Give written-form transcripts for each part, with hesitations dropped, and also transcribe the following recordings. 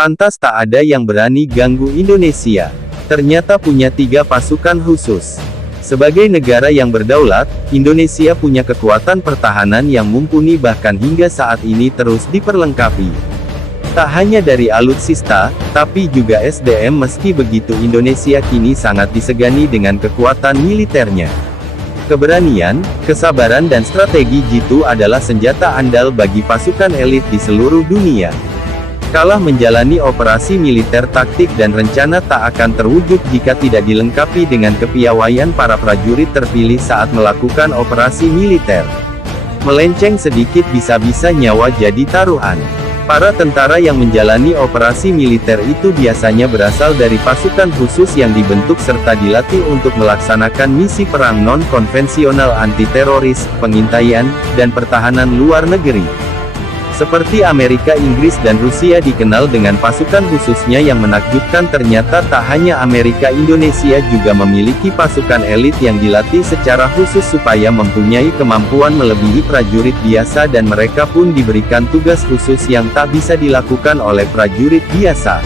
Pantas tak ada yang berani ganggu Indonesia. Ternyata punya 3 pasukan khusus. Sebagai negara yang berdaulat, Indonesia punya kekuatan pertahanan yang mumpuni bahkan hingga saat ini terus diperlengkapi. Tak hanya dari alutsista, tapi juga SDM. Meski begitu Indonesia kini sangat disegani dengan kekuatan militernya. Keberanian, kesabaran dan strategi jitu adalah senjata andal bagi pasukan elit di seluruh dunia. Kalah menjalani operasi militer taktik dan rencana tak akan terwujud jika tidak dilengkapi dengan kepiawaian para prajurit terpilih saat melakukan operasi militer. Melenceng sedikit bisa-bisa nyawa jadi taruhan. Para tentara yang menjalani operasi militer itu biasanya berasal dari pasukan khusus yang dibentuk serta dilatih untuk melaksanakan misi perang non-konvensional anti-teroris, pengintaian, dan pertahanan luar negeri. Seperti Amerika, Inggris dan Rusia dikenal dengan pasukan khususnya yang menakjubkan. Ternyata tak hanya Amerika, Indonesia juga memiliki pasukan elit yang dilatih secara khusus supaya mempunyai kemampuan melebihi prajurit biasa dan mereka pun diberikan tugas khusus yang tak bisa dilakukan oleh prajurit biasa.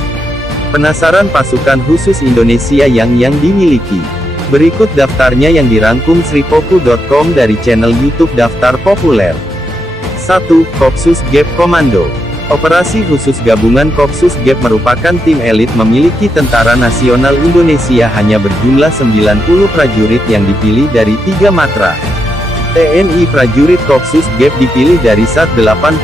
Penasaran pasukan khusus Indonesia yang dimiliki? Berikut daftarnya yang dirangkum sripoku.com dari channel YouTube Daftar Populer. 1. Kopsus Gap Komando. Operasi Khusus Gabungan Kopsus Gap merupakan tim elit memiliki Tentara Nasional Indonesia hanya berjumlah 90 prajurit yang dipilih dari 3 matra. TNI Prajurit Kopsus Gap dipilih dari Sat 81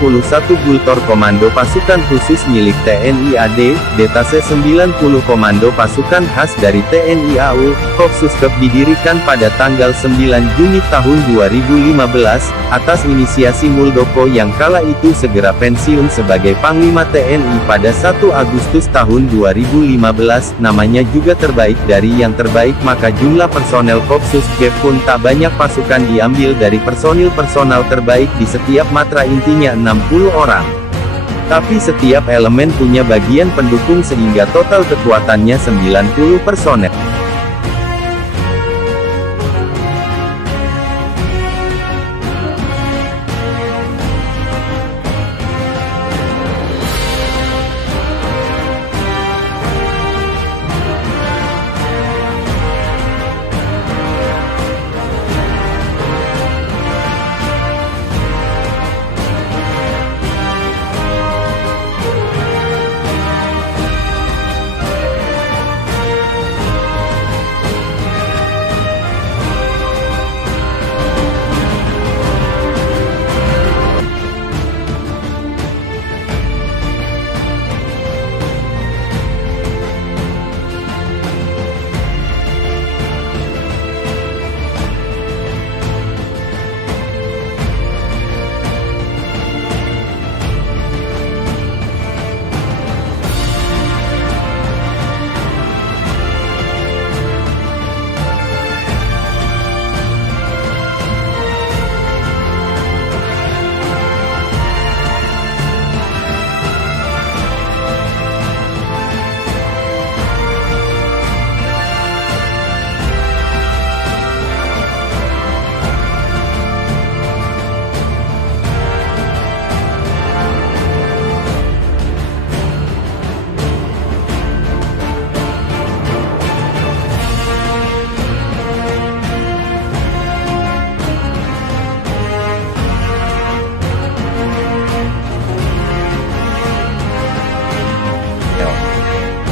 Gultor Komando Pasukan Khusus milik TNI AD, Detase 90 Komando Pasukan Khas dari TNI AU. Kopsus Gap didirikan pada tanggal 9 Juni tahun 2015, atas inisiasi Muldoko yang kala itu segera pensiun sebagai Panglima TNI pada 1 Agustus tahun 2015. Namanya juga terbaik dari yang terbaik, maka jumlah personel Kopsus Gap pun tak banyak. Pasukan diambil dari personil terbaik di setiap matra, intinya 60 orang. Tapi setiap elemen punya bagian pendukung sehingga total kekuatannya 90 personel.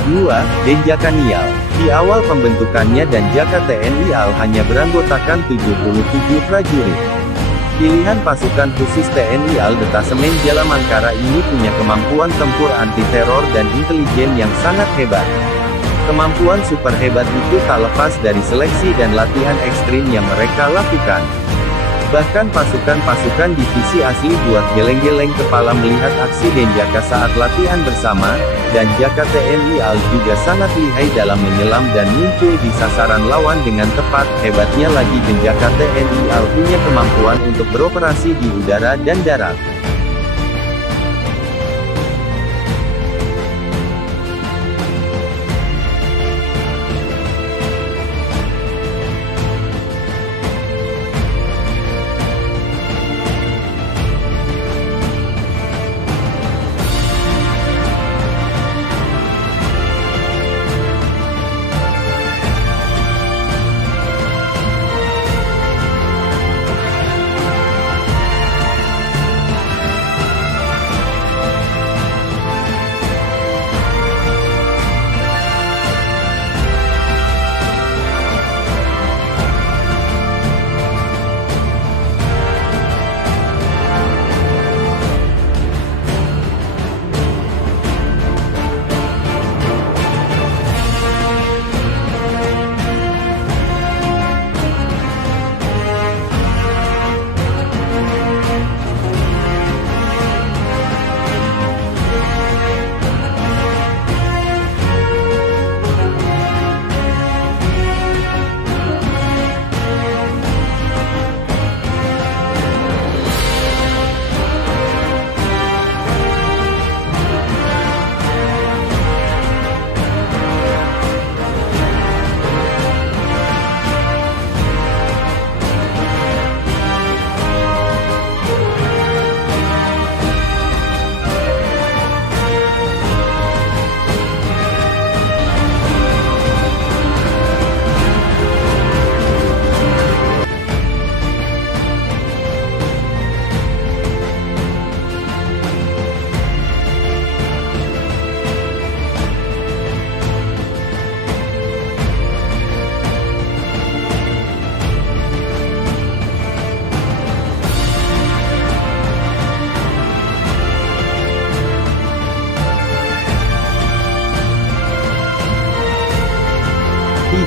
Kedua, Denjaka Nial. Di awal pembentukannya Denjaka TNI AL hanya beranggotakan 77 prajurit. Pilihan pasukan khusus TNI AL Detasemen Jalamangkara ini punya kemampuan tempur anti-teror dan intelijen yang sangat hebat. Kemampuan super hebat itu tak lepas dari seleksi dan latihan ekstrim yang mereka lakukan. Bahkan pasukan-pasukan divisi asli buat geleng-geleng kepala melihat aksi Denjaka saat latihan bersama. Denjaka TNI AL juga sangat lihai dalam menyelam dan muncul di sasaran lawan dengan tepat. Hebatnya lagi Denjaka TNI AL punya kemampuan untuk beroperasi di udara dan darat.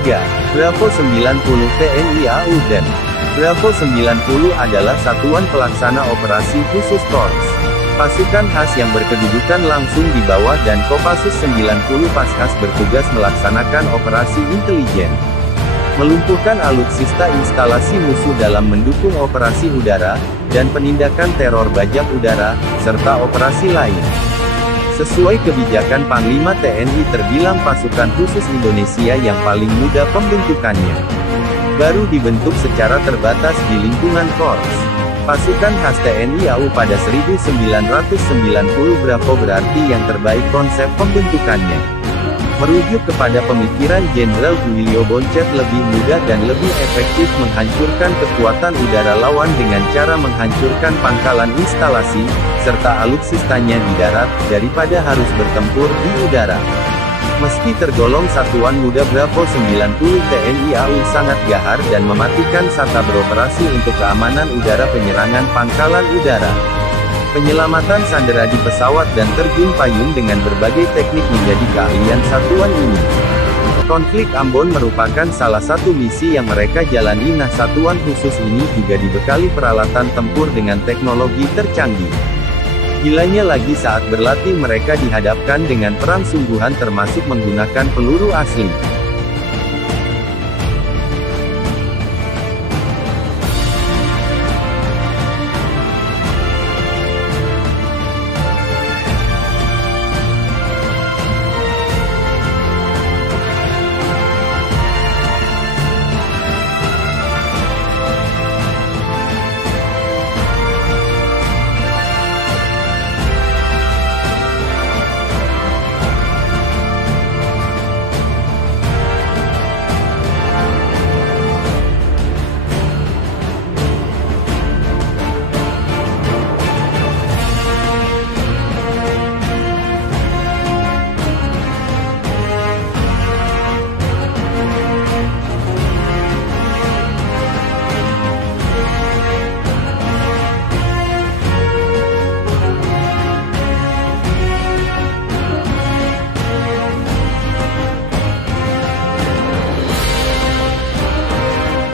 3. Bravo 90 TNI AU dan Bravo 90 adalah satuan pelaksana operasi khusus Korps. Pasukan khas yang berkedudukan langsung di bawah dan Kopassus 90 Paskas bertugas melaksanakan operasi intelijen, melumpuhkan alutsista instalasi musuh dalam mendukung operasi udara, dan penindakan teror bajak udara, serta operasi lain. Sesuai kebijakan Panglima TNI terbilang pasukan khusus Indonesia yang paling muda pembentukannya. Baru dibentuk secara terbatas di lingkungan Korps. Pasukan khas TNI AU pada 1990 Bravo berarti yang terbaik konsep pembentukannya. Merujuk kepada pemikiran Jenderal Giulio Boncet lebih mudah dan lebih efektif menghancurkan kekuatan udara lawan dengan cara menghancurkan pangkalan instalasi, serta alutsistanya di darat, daripada harus bertempur di udara. Meski tergolong satuan muda Bravo 90 TNI AU sangat gahar dan mematikan saat beroperasi untuk keamanan udara penyerangan pangkalan udara, penyelamatan sandera di pesawat dan terjun payung dengan berbagai teknik menjadi keahlian satuan ini. Konflik Ambon merupakan salah satu misi yang mereka jalani. Nah, satuan khusus ini juga dibekali peralatan tempur dengan teknologi tercanggih. Gilanya lagi saat berlatih mereka dihadapkan dengan perang sungguhan termasuk menggunakan peluru asli.